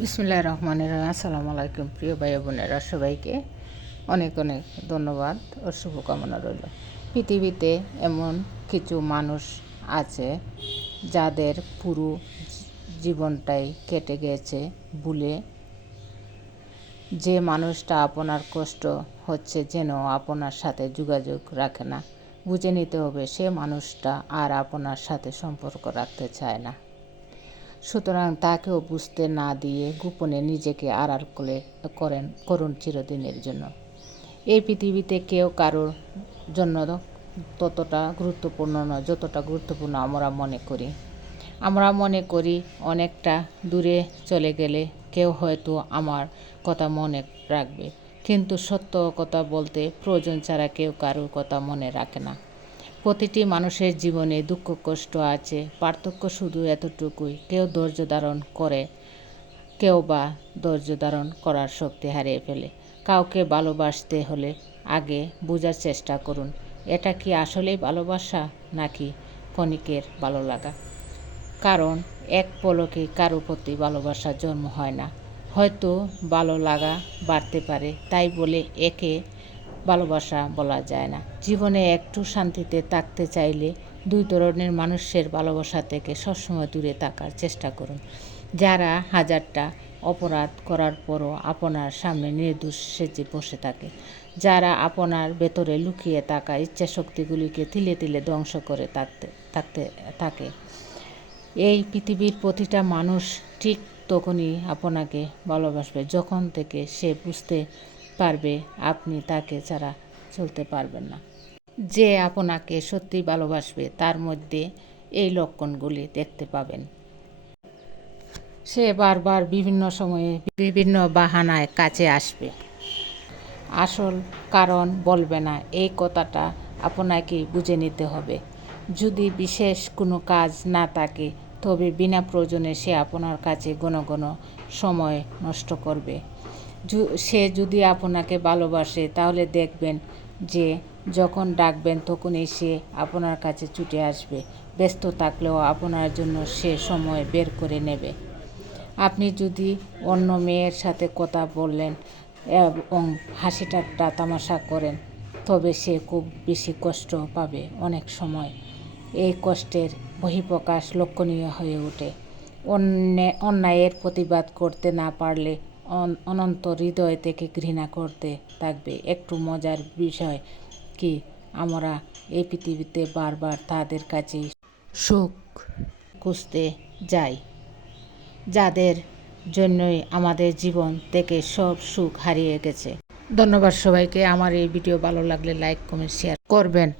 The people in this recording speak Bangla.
বিসমিল্লাহির রহমানির রহিম। আসসালামু আলাইকুম প্রিয় ভাই বোনেরা, সবাইকে অনেক অনেক ধন্যবাদ ও শুভকামনা রইল। পৃথিবীতে এমন কিছু মানুষ আছে যাদের পুরো জীবনটাই কেটে গেছে ভুলে। যে মানুষটা আপনার কষ্ট হচ্ছে যেন আপনার সাথে যোগাযোগ রাখে না। বুঝে নিতে হবে সে মানুষটা আর আপনার সাথে সম্পর্ক রাখতে চায় না। সুতরাং তাকেও বুঝতে না দিয়ে গোপনে নিজেকে আড়াল করুন চিরদিনের জন্য। এই পৃথিবীতে কেউ কারোর জন্য ততটা গুরুত্বপূর্ণ নয় যতটা গুরুত্বপূর্ণ আমরা মনে করি অনেকটা দূরে চলে গেলে কেউ হয়তো আমার কথা মনে রাখবে, কিন্তু সত্য কথা বলতে প্রয়োজন ছাড়া কেউ কারোর কথা মনে রাখে না। প্রতিটি মানুষের জীবনে দুঃখ কষ্ট আছে, পার্থক্য শুধু এতটুকুই, কেউ ধৈর্য ধারণ করে, কেউ বা ধৈর্য ধারণ করার শক্তি হারিয়ে ফেলে। কাউকে ভালোবাসতে হলে আগে বোঝার চেষ্টা করুন এটা কি আসলেই ভালোবাসা নাকি ক্ষণিকের ভালো লাগা। কারণ এক পলকে কারো প্রতি ভালোবাসার জন্ম হয় না, হয়তো ভালো লাগা বাড়তে পারে, তাই বলে একে ভালোবাসা বলা যায় না। জীবনে একটু শান্তিতে থাকতে চাইলে দুই ধরনের মানুষের ভালোবাসা থেকে সবসময় দূরে থাকার চেষ্টা করুন। যারা হাজারটা অপরাধ করার পরও আপনার সামনে নির্দোষ সেজে বসে থাকে, যারা আপনার ভেতরে লুকিয়ে থাকা ইচ্ছাশক্তিগুলিকে তিলে তিলে ধ্বংস করে থাকে। এই পৃথিবীর প্রতিটা মানুষ ঠিক তখনই আপনাকে ভালোবাসবে যখন থেকে সে বুঝতে পারবে আপনি তাকে ছাড়া চলতে পারবেন না। যে আপনাকে সত্যি ভালোবাসবে তার মধ্যে এই লক্ষণগুলি দেখতে পাবেন। সে বারবার বিভিন্ন সময়ে বিভিন্ন বাহানায় কাছে আসবে, আসল কারণ বলবে না। এই কথাটা আপনাকে বুঝে নিতে হবে। যদি বিশেষ কোনো কাজ না থাকে তবে বিনা প্রয়োজনে সে আপনার কাছে ঘন ঘন সময় নষ্ট করবে। সে যদি আপনাকে ভালোবাসে তাহলে দেখবেন যে যখন ডাকবেন তখনই সে আপনার কাছে ছুটে আসবে। ব্যস্ত থাকলেও আপনার জন্য সে সময় বের করে নেবে। আপনি যদি অন্য মেয়ের সাথে কথা বললেন এবং হাসি ঠাট্টা তামাশা করেন তবে সে খুব বেশি কষ্ট পাবে। অনেক সময় এই কষ্টের বহিঃপ্রকাশ লক্ষণীয় হয়ে ওঠে। অন্যায়ের প্রতিবাদ করতে না পারলে অনন্ত হৃদয় থেকে ঘৃণা করতে থাকবে। একটু মজার বিষয় কি, আমরা এই পৃথিবীতে বারবার তাদের কাছেই সুখ খুঁজতে যাই যাদের জন্যই আমাদের জীবন থেকে সব সুখ হারিয়ে গেছে। ধন্যবাদ সবাইকে। আমার এই ভিডিও ভালো লাগলে লাইক কমেন্ট শেয়ার করবেন।